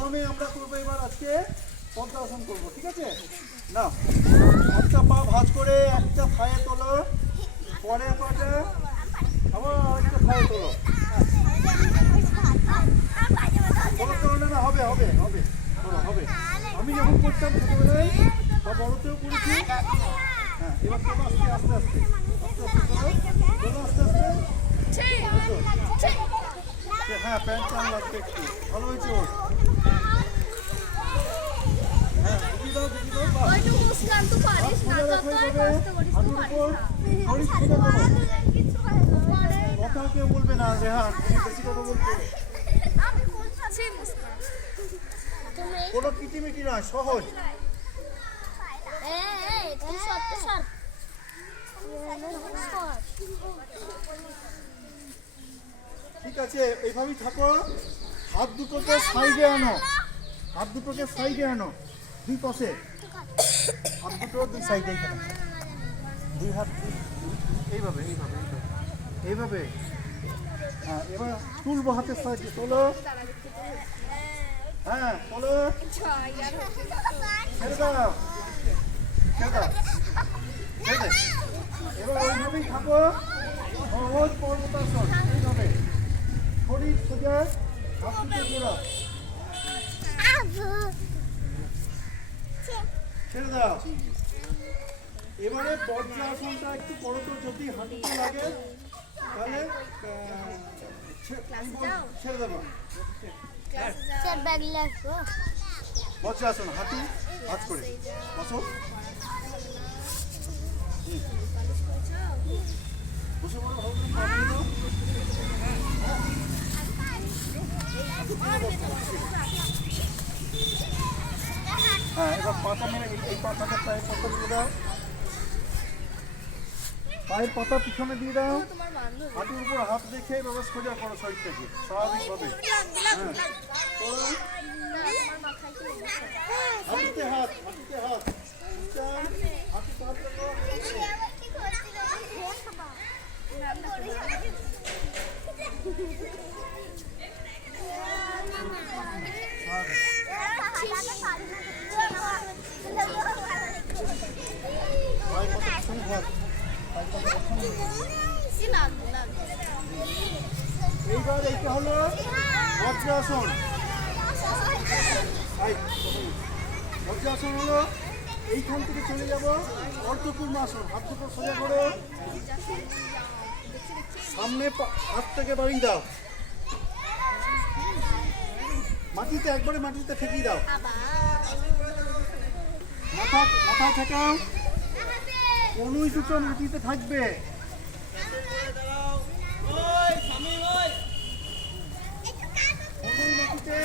প্রথমে আমরা করবো এবার আজকে পদ্মাসন করবো, ঠিক আছে? না, একটা পা ভাঁজ করে একটা থায়ে তোলো, পরের পাটা আবার একটা থায়ে তোলো। না হবে হবে হবে হবে। আমি যখন করতাম ছোটবেলায় বা বড়তেও করেছি। হ্যাঁ, এবার তোলো আস্তে আস্তে আস্তে আস্তে আস্তে হ্যাঁ, প্যান্ট টান লাগবে একটু, ভালো হয়েছে ওর। হ্যাঁ, দেখি দাও দেখি দাও। কথা কেউ বলবে না, রেহান বেশি কথা বলতে। কোনো কিটিমিটি নয়, সহজ। ঠিক আছে, এইভাবেই থাকো। হাত দুটোকে সাইডে আনো, হাত দুটোকে সাইডে আনো, দুই পাশে হাত দুটো দুই সাইডে, দুই হাত এইভাবে এইভাবে এইভাবে। হ্যাঁ, এবার তুলবো হাতের সাইডে, তোলো। হ্যাঁ, তোলো, ছেড়ে দাও, ছেড়ে দাও, ছেড়ে দে। এবার ওইভাবেই থাকো, সহজ পর্বতাসন। এইভাবে শরীর সোজা, হাত দুটো জোড়া, ছেড়ে দাও। এবারে বজ্রাসনটা একটু করো তো, যদি হাঁটুতে লাগে তাহলে ছেড়ে দেবো। বজ্রাসন, হাঁটু ভাঁজ করে বসো, বসে বলো, ভালো করে পা দিয়ে দাও। হ্যাঁ, এবার পাতা মেরে এই পাতাটা পায়ের পাতা দিয়ে দাও, পায়ের পাতা পিছনে দিয়ে দাও, হাঁটুর উপর হাত রেখে এভাবে সোজা করো শরীরটাকে স্বাভাবিকভাবে। হাঁটুতে হাত, হাঁটুতে হাত, হাঁটুতে হাত রাখো। এইবার এইটা হলো বজ্রাসন। বজ্রাসন হলো এইখান থেকে চলে যাব অর্ধপূর্ণাসন। হাত দুটো সোজা করো, সামনে হাত থেকে বাড়িয়ে দাও, মাটিতে একবারে মাটিতে ঠেকিয়ে দাও, মাথা মাথা ঠেকাও, কনুই দুটো মাটিতে থাকবে। কনুই মাটিতে